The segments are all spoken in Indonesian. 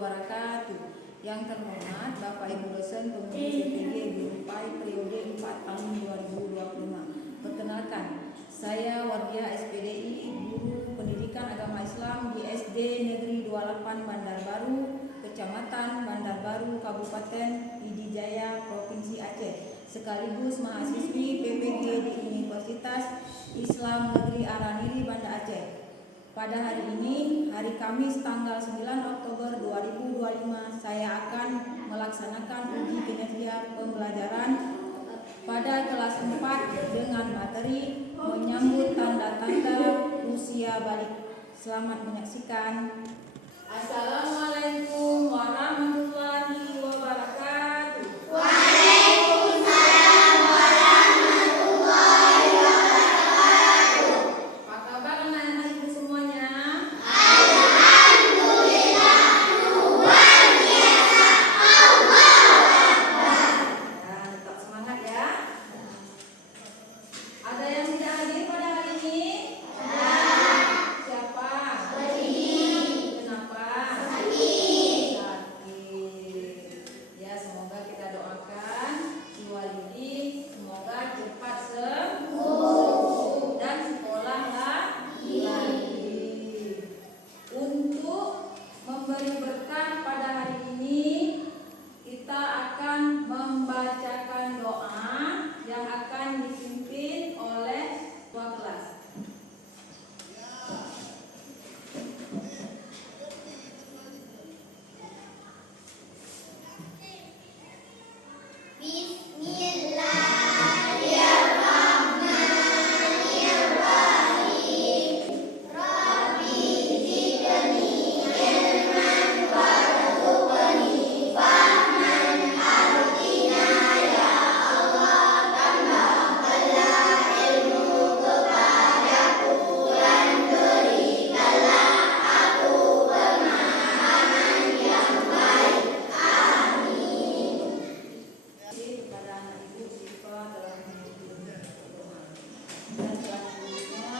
wabarakatuh. Yang terhormat Bapak Ibu dosen pembimbing CPG Guru PAI periode 4 tahun 2025. Perkenalkan, saya Wardia SPDI, Guru Pendidikan Agama Islam di SD Negeri 28 Bandar Baru, Kecamatan Bandar Baru, Kabupaten Pidijaya, Provinsi Aceh, sekaligus mahasiswi PPG di Universitas Islam Negeri Araniri, Banda Aceh. Pada hari ini, hari Kamis tanggal 9 Oktober 2025, saya akan melaksanakan uji kinerja pembelajaran pada kelas 4 dengan materi menyambut tanda-tanda usia balik. Selamat menyaksikan. Assalamualaikum warahmatullahi wabarakatuh. Waalaikumsalam warahmatullahi wabarakatuh. Apa kabar anak-anak ibu semuanya? Alhamdulillah, luar biasa. Allahu Akbar. Dan tetap semangat ya. Ada yang tidak hadir pada hari ini? Siapa? Kenapa? Sakit. Ya, semoga kita doakan si Walidi semoga cepat sembuh dan sekolah lagi. Untuk memberi berkah pada hari ini, kita akan membacakan doa yang akan dipimpin oleh ketua kelas. Bismillahirrahmanirrahim. Rabbi zidni ilman warzuqni fahman artina ya Allah, tambahkanlah ilmu kepadaku dan berikanlah aku pemahaman yang baik. Amin. Kepada anak ibu Siva telah mengikuti doa. Dan selanjutnya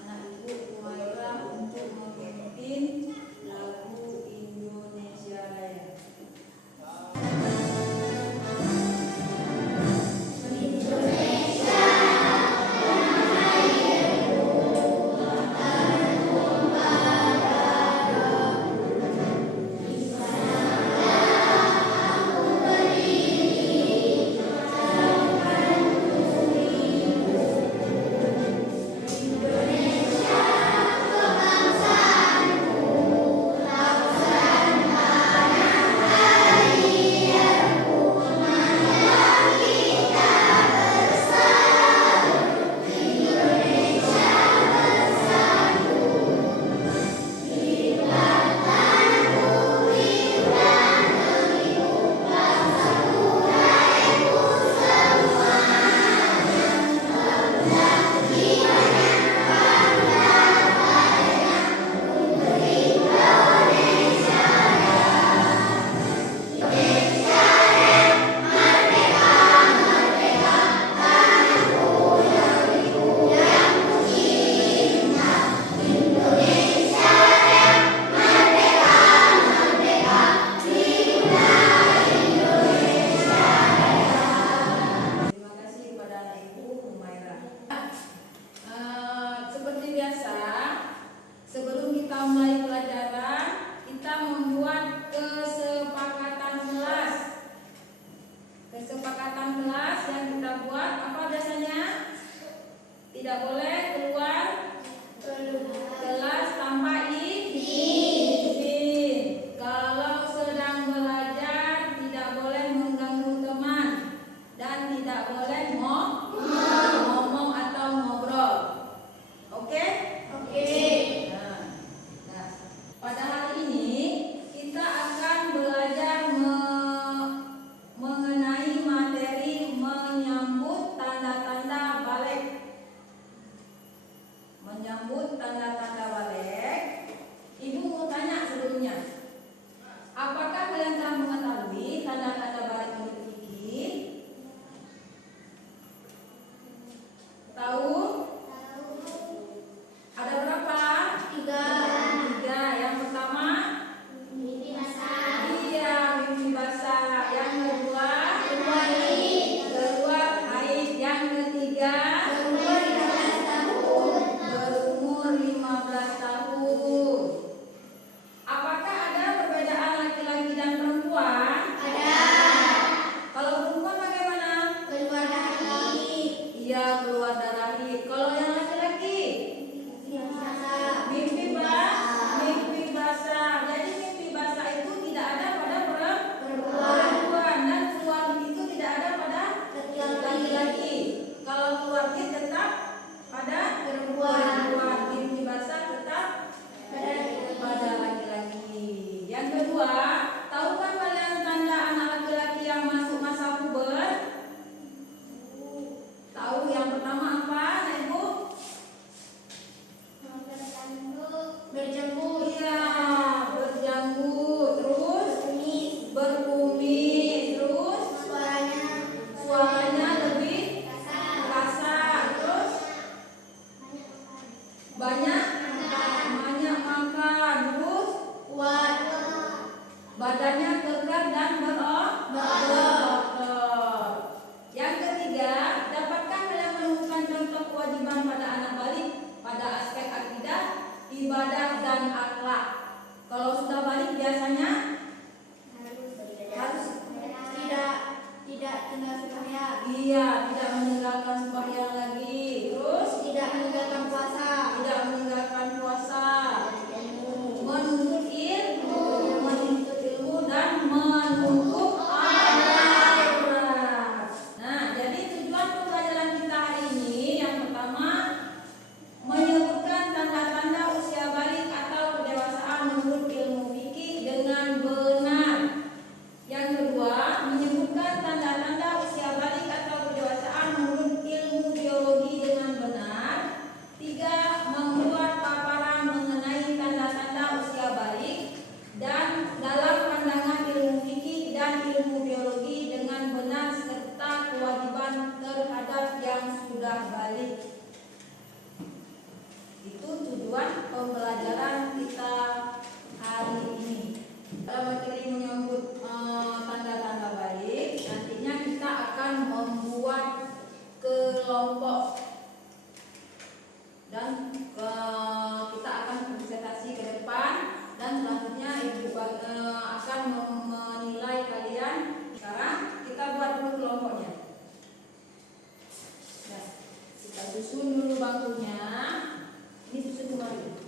anak ibu Humaira untuk memimpin lagu Indonesia Raya. Terima kasih kepada anak ibu Humaira. Seperti biasa, sebelum kita mulai pelajaran, kita membuat kesepakatan kelas. Kesepakatan kelas yang kita buat apa biasanya? Tidak boleh keluar kelas tanpa izin. Kalau sedang belajar tidak boleh mengganggu teman dan tidak boleh ngomong atau ngobrol. Oke? Nah, pada hari ini kita akan belajar mengenai materi menyambut tanda-tanda balik. Menyambut tanda-tanda balik. Ibu mau tanya sebelumnya, apakah kalian telah mengetahui tanda-tanda balik menurut Kiki? Tahu? Ada berapa? 13. biasanya harus tidak tinggal sembahyang, iya tidak meninggalkan sembahyang lagi, terus tidak meninggalkan puasa, menuntut ilmu dan menuntut aurat. Nah, jadi tujuan pembelajaran kita hari ini yang pertama menyebutkan tanda-tanda usia balik atau kedewasaan menurut ilmu fikih dengan benar. Yang kedua, menyebutkan tanda-tanda usia balik atau kedewasaan menurut ilmu biologi dengan benar. Tiga, membuat paparan mengenai tanda-tanda usia balik dan dalam pandangan ilmu fikih dan ilmu biologi dengan benar serta kewajiban terhadap yang sudah balik. Itu tujuan pembelajaran kita hari ini. Dalam materi menyebut tanda-tanda balik, nantinya kita akan membuat kelompok dan kita akan presentasi ke depan dan selanjutnya ibu akan menilai kalian. Sekarang kita buat dulu kelompoknya. Nah, kita susun dulu bangkunya. Ini susun kemarin.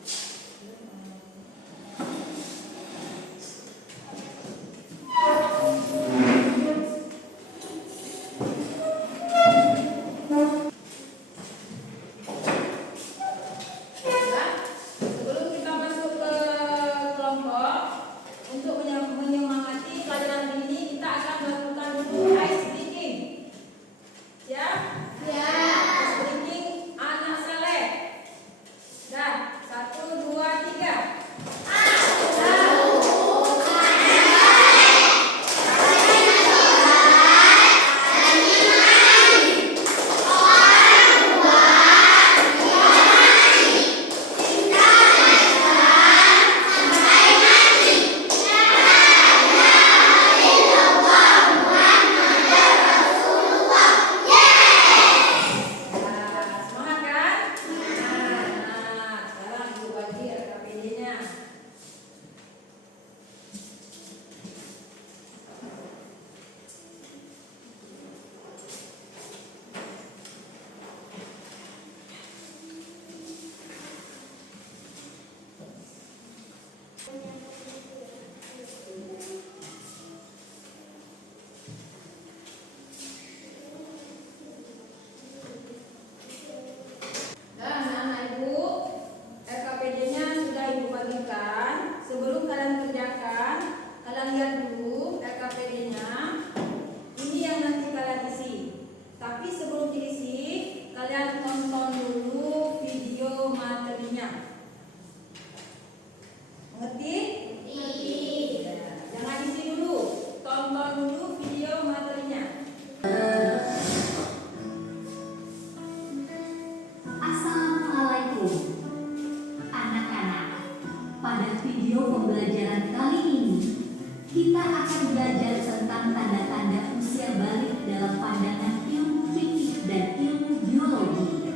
Sebelum kita masuk ke kelompok, untuk menyemangati pelajaran ini kita akan melakukan dulu ice breaking. Siap? Ice breaking anak saleh. Dan 1, 2, 3. Semangat kan? Nah, sekarang ibu bagi RKPD-nya. Dan anak ibu, RKPD-nya sudah ibu bagikan. Sebelum kalian kerjakan, kalian lihat dulu RKPD-nya. Ini yang nanti kalian isi. Tapi sebelum diisi, kalian tonton dulu video materinya. Mengerti? Ya, jangan isi dulu, tonton dulu video materinya. Assalamualaikum anak-anak. Pada video pembelajaran kali ini kita akan belajar tentang tanda-tanda usia balik dalam pandangan ilmu fikih dan ilmu biologi.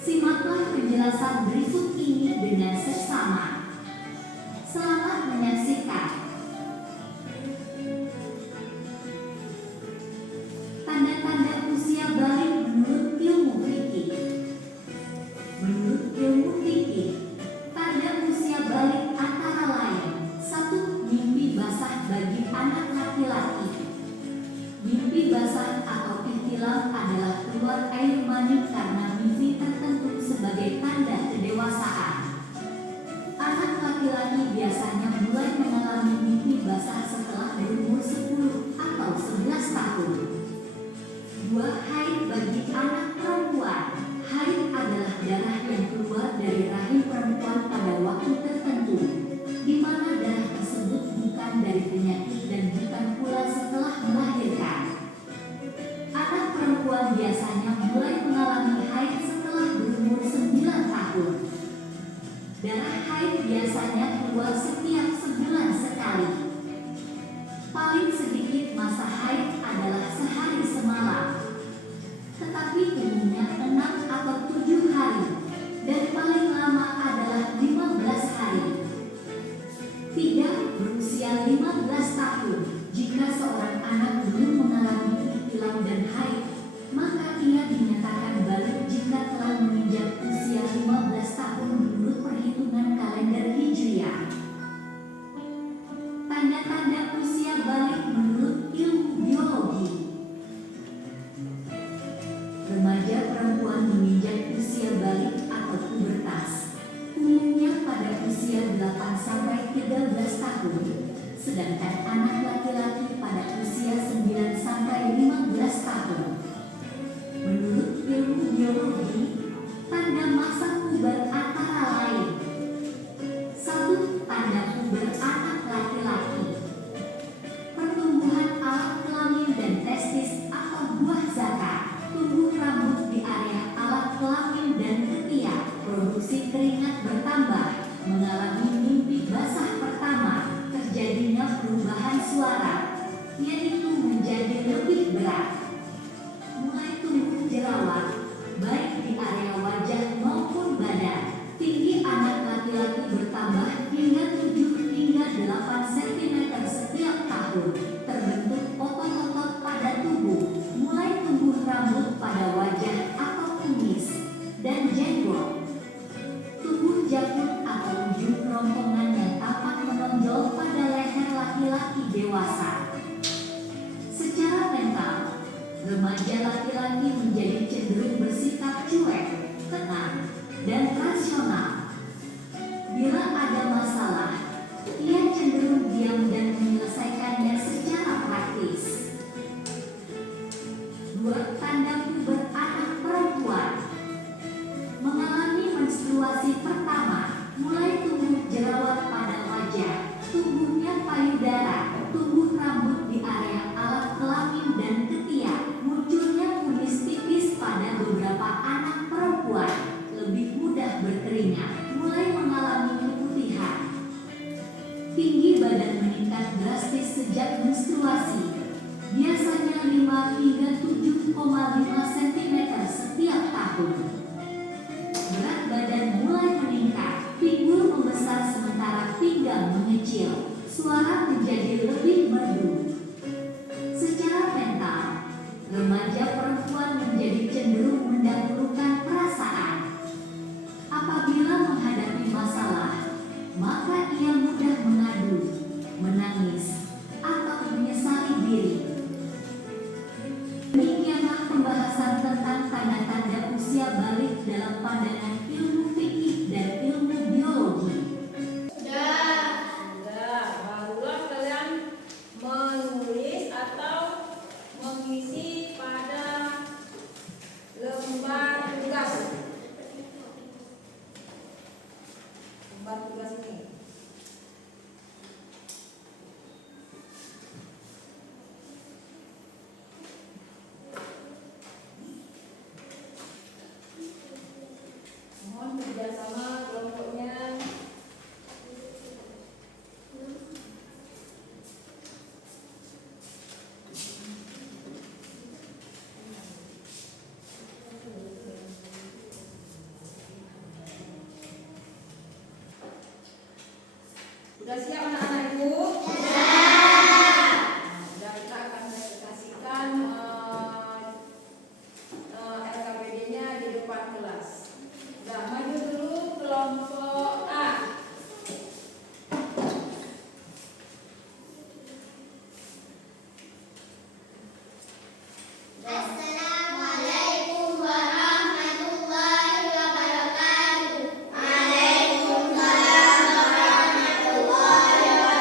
Simaklah penjelasan berikut ini dengan seksama. Selamat menyaksikan. Tanda-tanda usia balik menurut ilmu fikih. Menurut ilmu fikih, tanda usia balik antara lain: 1. Mimpi basah bagi anak laki-laki. Mimpi basah atau ihtilam adalah keluar air mani karena mimpi tertentu sebagai tanda kedewasaan. Anak laki-laki biasanya mulai mengalami dan haid, maka ia dinyatakan balik jika telah menginjak usia 15 tahun menurut perhitungan kalender Hijriah. Tanda-tanda usia balik menurut ilmu biologi. Remaja perempuan menginjak usia balik atau pubertas umumnya pada usia 8-13 tahun, sedangkan anak laki-laki pada usia 9-15 tahun. Menurut ilmu biologi, tanda masa puber antara lain: 1. Tanda puber anak laki-laki. Pertumbuhan alat kelamin dan testis atau buah zakar. Tumbuh rambut di area alat kelamin dan ketiak. Produksi keringat bertambah. Mengalami mimpi basah pertama. Terjadinya perubahan suara, yaitu menjadi lebih berat. Mulai tumbuh jerawat, baik di area wajah maupun badan. Tinggi anak laki-laki bertambah hingga 7 hingga 8 cm setiap tahun. Terbentuk otot-otot pada tubuh. Mulai tumbuh rambut pada wajah atau kumis dan jenggot. Tumbuh jakun atau ujung kerongkongan yang tampak menonjol pada leher laki-laki dewasa. Secara mental, remaja laki-laki menjadi cenderung bersikap cuek, tenang, dan rasional. Bila ada masalah, ia cenderung diam dan menyelesaikannya secara praktis. 2. Tanda puber anak perempuan. Mengalami menstruasi pertama, mulai tumbuh jerawat pada wajah, tumbuhnya payudara, tumbuh rambut di area alat kelamin dan ketiak, munculnya kumis tipis pada beberapa anak perempuan, lebih mudah berkeringat, mulai mengalami keputihan. Tinggi badan meningkat drastis sejak menstruasi, biasanya 5 hingga 7,5 cm setiap tahun. Berat badan mulai meningkat, pinggul membesar sementara pinggang mengecil, suara menjadi lebih merdu. Secara mental, remaja perempuan menjadi cenderung mendahulukan perasaan. Apabila menghadapi masalah, maka ia mudah mengadu, menangis, atau menyesali diri. Demikianlah pembahasan tentang tanda-tanda usia balik dalam pandangan ilmu fikih dan ilmu biologi. Sudah. Barulah kalian menulis atau mengisi pada lembar tugas. Lembar tugas ini. Mohon kerjasama kelompoknya. Sudah siap anak-anakku? Sudah, kita akan presentasikan LKPD-nya di depan kelas. Sudah, maju dulu kelompok A. Assalamualaikum warahmatullahi wabarakatuh. Waalaikumsalam warahmatullahi wabarakatuh.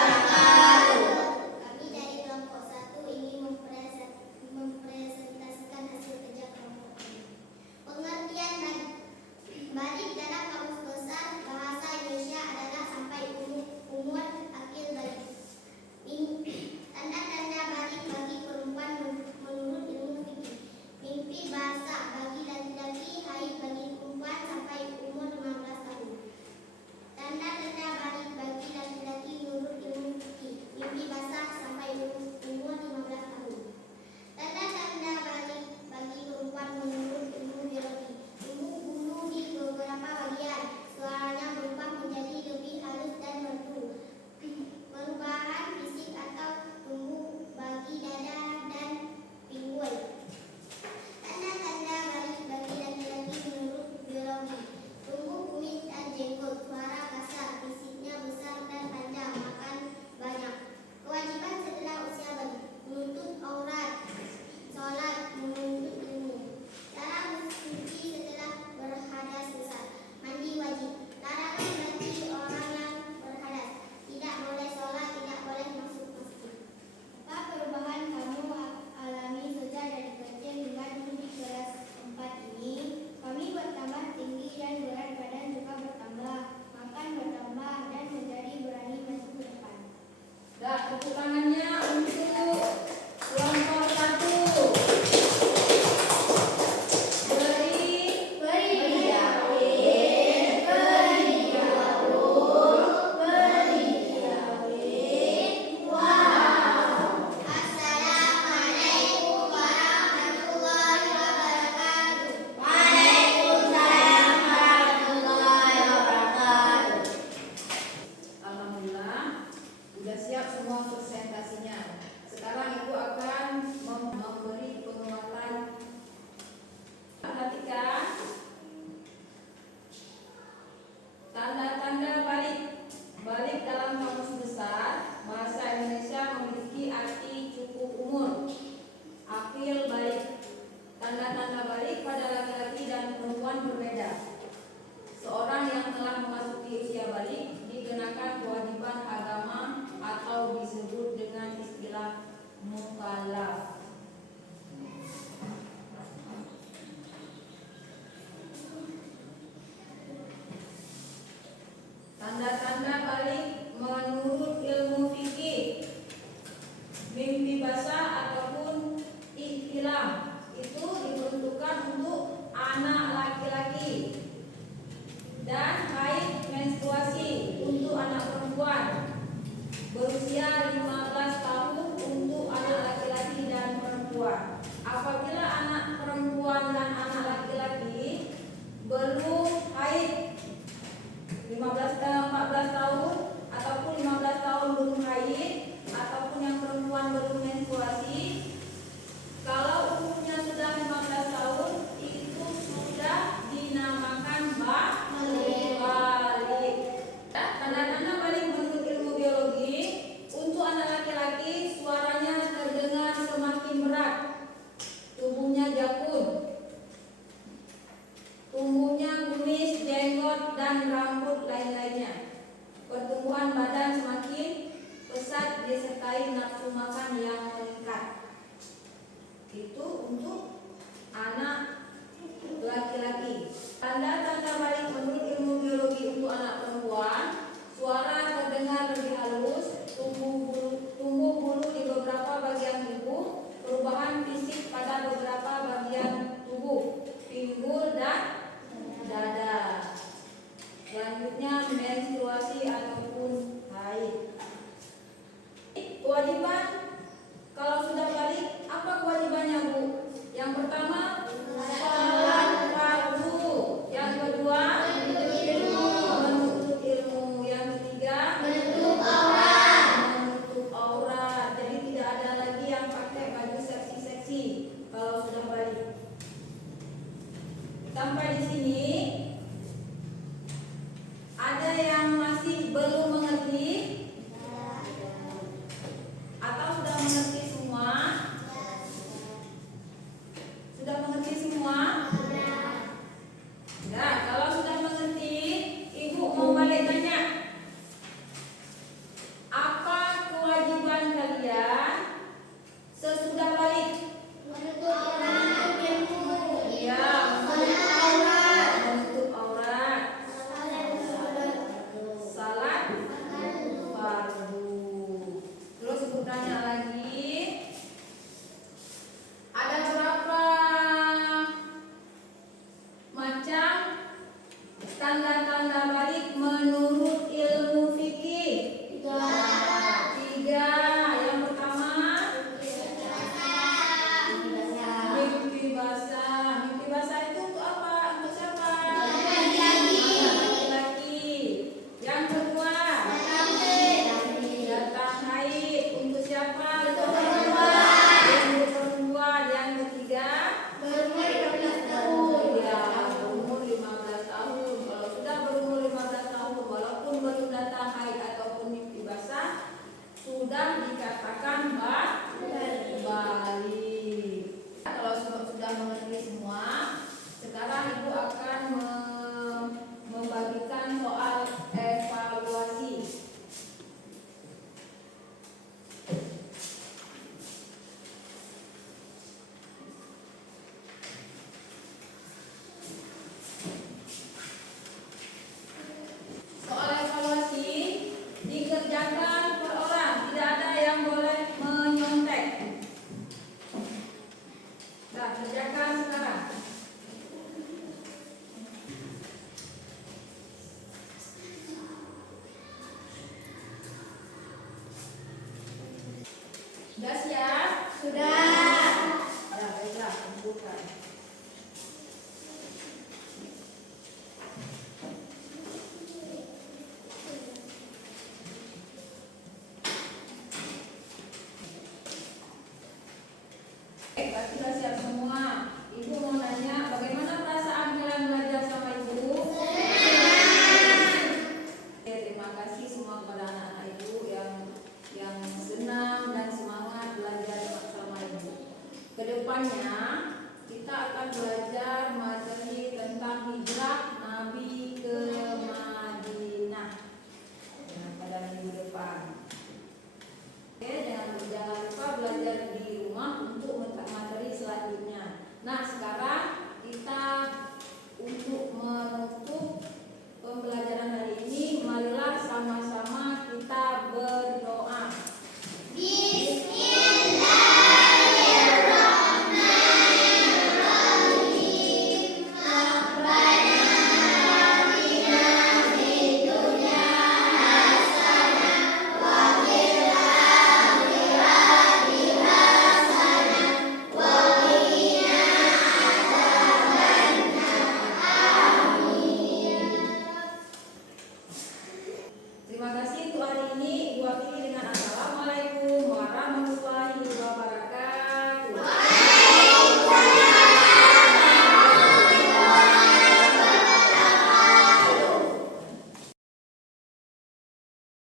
otot dan rambut lain-lainnya. Pertumbuhan badan semakin pesat disertai nafsu makan yang meningkat. Itu untuk anak laki-laki. Tanda-tanda balik menurut ilmu biologi untuk anak perempuan: suara terdengar lebih halus, tumbuh bulu di beberapa bagian tubuh, perubahan fisik pada beberapa bagian tubuh, pinggul dan dada. Selanjutnya menstruasi ataupun haid. Kewajiban kalau sudah balik, apa kewajibannya, Bu? Yang pertama, salat fardu. Yang kedua, menuntut ilmu. Yang ketiga, menutup aurat. Jadi tidak ada lagi yang pakai baju seksi-seksi kalau sudah balik. Sampai di sini ada yang masih belum mengerti atau sudah mengerti semua? Sudah mengerti semua? Nah, kalau sudah mengerti, Ibu mau balik tanya. Apa kewajiban kalian sesudah balik? Ya, menutup aurat. Salat fardu. Terus Ibu tanya lagi, ada berapa macam tanda-tanda balik menurut ilmu fikih? Tiga. Yang pertama, mimpi basah. Mimpi basah itu untuk apa? Untuk siapa? Laki-laki. Yang kedua, datang haid. Untuk siapa? Untuk perempuan. Yang ketiga, ya, berumur 15 tahun. Kalau sudah berumur 15 tahun, walaupun belum datang haid ataupun mimpi basah, sudah dikatakan balik. Kalau sudah mengerti semua, sekarang Ibu akan membagikan soal evaluasi. Soal evaluasi dikerjakan per orang, tidak ada yang boleh menyontek. Nah, kerjakan sekarang. Sudah siap? Sudah.